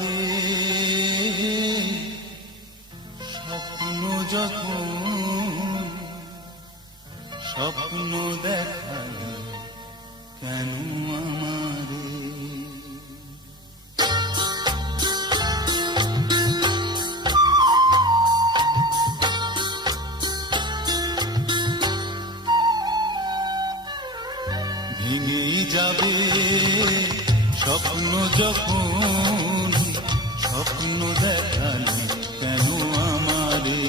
রাতে স্বপ্ন যখন স্বপ্ন দেখালে কেন আমারে ভেঙে যাবে স্বপ্ন যখন স্বপ্ন দেখালে কেন আমারে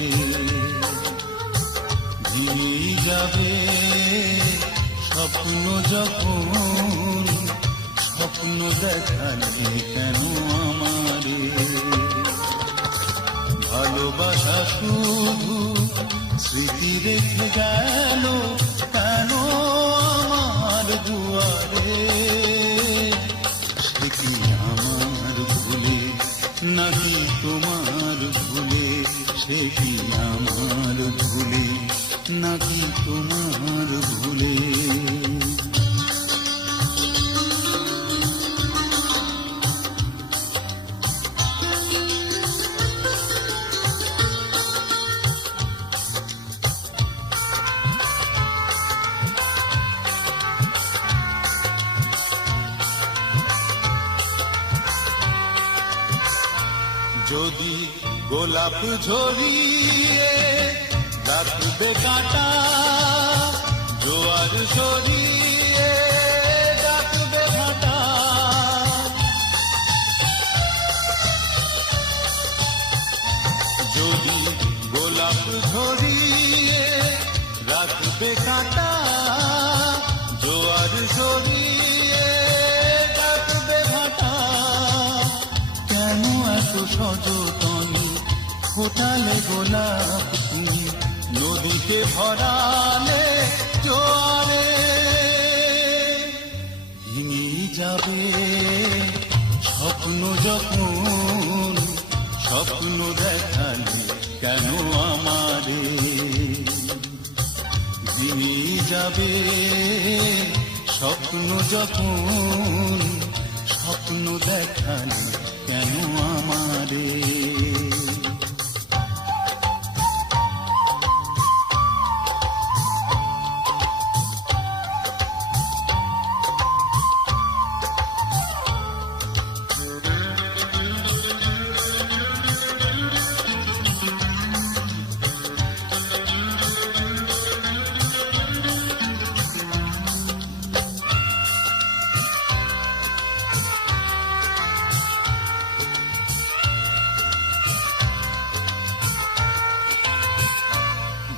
ভেঙে যাবে স্বপ্ন যখন স্বপ্ন দেখালে কেন আমারে ভালোবাসা শুধু স্মৃতি রেখে গেল কেন আমার দুয়ারে সে কি আমার ভুলে নাকি তোমার ভুলে সে কি আমার ভুলে নাকি তোমার ভুলে যদি গোলাপ ঝরিয়ে রাখবে কাঁটা জোয়ার সরিয়ে রাখবে ভাটা যদি গোলাপ ঝরিয়ে রাখবে কাঁটা জোয়ার সরিয়ে রাখবে ভাটা কেন এত সযতনে ফোটালে গোলাপ তুমি নদীকে ভরালে জোয়ারে ভেঙে যাবে স্বপ্ন যখন স্বপ্ন দেখালে কেন আমারে ভেঙে যাবে স্বপ্ন যখন স্বপ্ন দেখালে কেন আমারে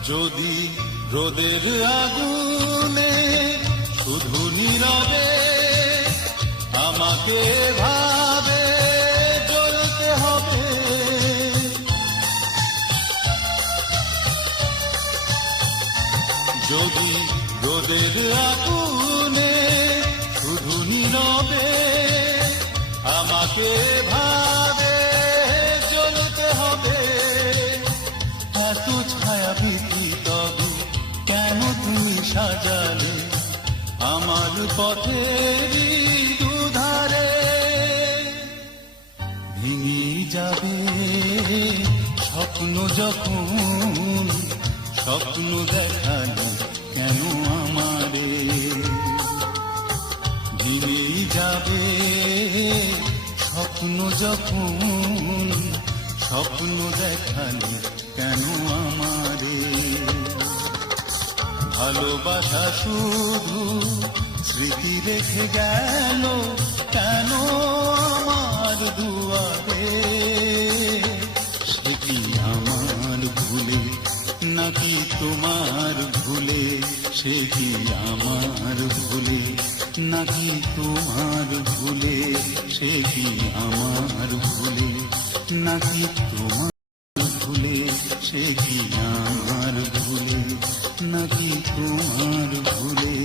যদি রোদের আগুনে শুধু নীরবে আমাকে ভাবে জ্বলতে হবে যদি রোদের আগুনে শুধু নীরবে আমাকে ভাবে জ্বলতে হবে এত ছায়া ভীতি তবু কেন তুমি সাজালে আমার পথেরই দুধারে ভেঙে যাবে স্বপ্ন যখন স্বপ্ন দেখালে কেন আমারে ভেঙে যাবে স্বপ্ন যখন স্বপ্ন দেখালে কেন আমারে ভালোবাসা শুধু স্মৃতি রেখে গেল কেন আমার দুয়ারে সে কি আমার ভুলে নাকি তোমার ভুলে সে কি আমার ভুলে নাকি তোমার ভুলে সে কি আমার ভুলে নাকি তোমার ভুলে সে কি আমার ভুলে নাকি তোমার ভুলে